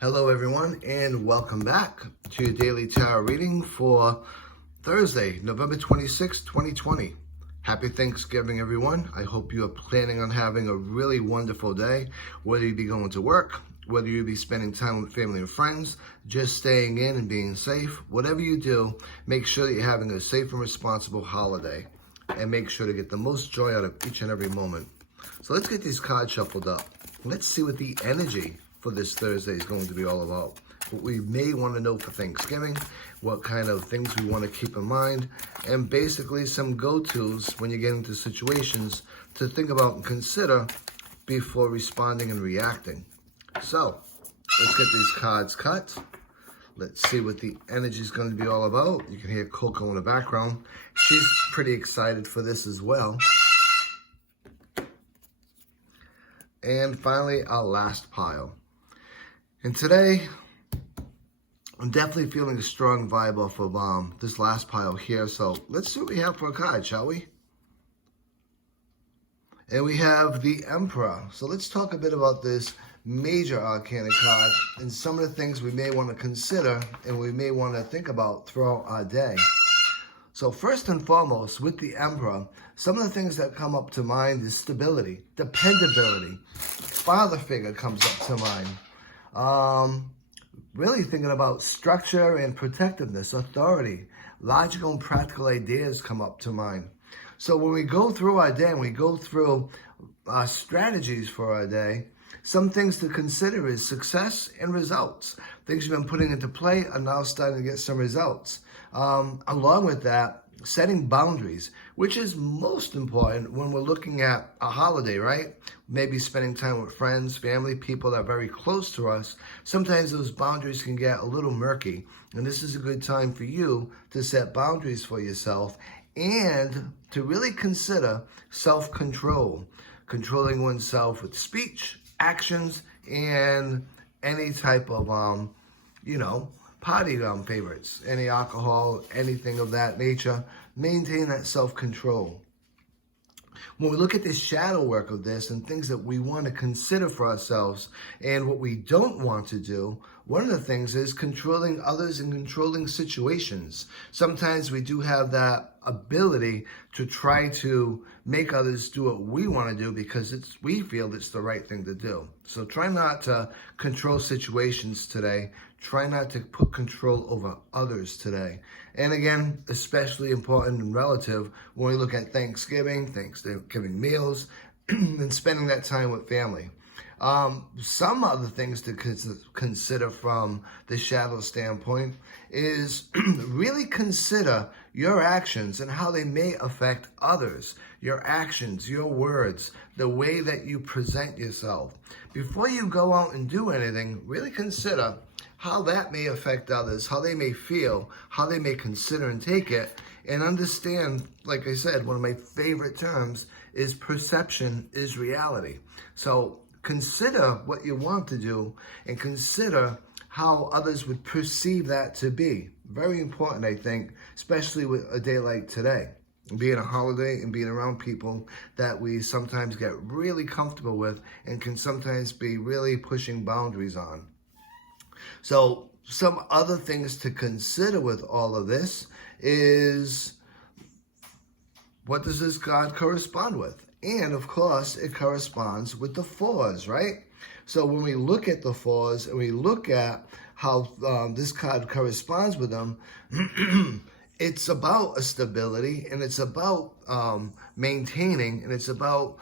Hello everyone, and welcome back to your daily tarot reading for Thursday, November 26, 2020. Happy Thanksgiving, everyone. I hope you are planning on having a really wonderful day, whether you be going to work, whether you be spending time with family and friends, just staying in and being safe. Whatever you do, make sure that you're having a safe and responsible holiday, and make sure to get the most joy out of each and every moment. So let's get these cards shuffled up. Let's see what the energy for this Thursday is going to be all about. What we may want to know for Thanksgiving, what kind of things we want to keep in mind, and basically some go-tos when you get into situations to think about and consider before responding and reacting. So, let's get these cards cut. Let's see what the energy is going to be all about. You can hear Coco in the background. She's pretty excited for this as well. And finally, our last pile. And today, I'm definitely feeling a strong vibe off of this last pile here. So let's see what we have for a card, shall we? And we have the Emperor. So let's talk a bit about this major arcana card and some of the things we may want to consider and we may want to think about throughout our day. So first and foremost, with the Emperor, some of the things that come up to mind is stability, dependability. Father figure comes up to mind. Really thinking about structure and protectiveness, authority, logical and practical ideas come up to mind. So when we go through our day and we go through our strategies for our day, some things to consider is success and results. Things you've been putting into play are now starting to get some results. Along with that, setting boundaries, which is most important when we're looking at a holiday, right? Maybe spending time with friends, family, people that are very close to us. Sometimes those boundaries can get a little murky, and this is a good time for you to set boundaries for yourself and to really consider self-control, controlling oneself with speech, actions, and any type of, party favorites, any alcohol, anything of that nature. Maintain that self-control. When we look at the shadow work of this and things that we want to consider for ourselves and what we don't want to do, one of the things is controlling others and controlling situations. Sometimes we do have that ability to try to make others do what we want to do because we feel it's the right thing to do. So try not to control situations today. Try not to put control over others today. And again, especially important and relative when we look at Thanksgiving meals, and spending that time with family. Some other things to consider from the shadow standpoint is really consider your actions and how they may affect others. Your actions, your words, the way that you present yourself. Before you go out and do anything, really consider how that may affect others, how they may feel, how they may consider and take it, and understand, like I said, one of my favorite terms is perception is reality. So consider what you want to do and consider how others would perceive that to be. Very important, I think, especially with a day like today. Being a holiday and being around people that we sometimes get really comfortable with and can sometimes be really pushing boundaries on. So some other things to consider with all of this is, what does this card correspond with? And of course, it corresponds with the fours, right? So when we look at the fours and we look at how this card corresponds with them, it's about a stability, and it's about maintaining, and it's about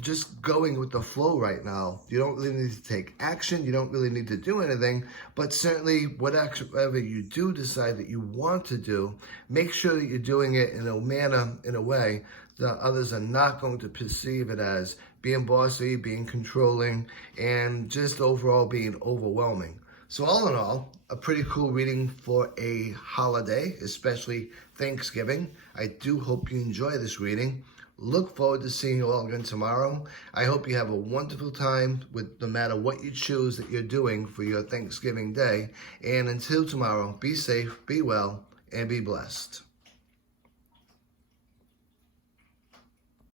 just going with the flow right now. You don't really need to take action. You don't really need to do anything, but certainly whatever you do decide that you want to do, make sure that you're doing it in a manner, in a way that others are not going to perceive it as being bossy, being controlling, and just overall being overwhelming. So all in all, a pretty cool reading for a holiday, especially Thanksgiving. I do hope you enjoy this reading. Look forward to seeing you all again tomorrow. I hope you have a wonderful time with no matter what you choose that you're doing for your Thanksgiving day. And until tomorrow, be safe, be well, and be blessed.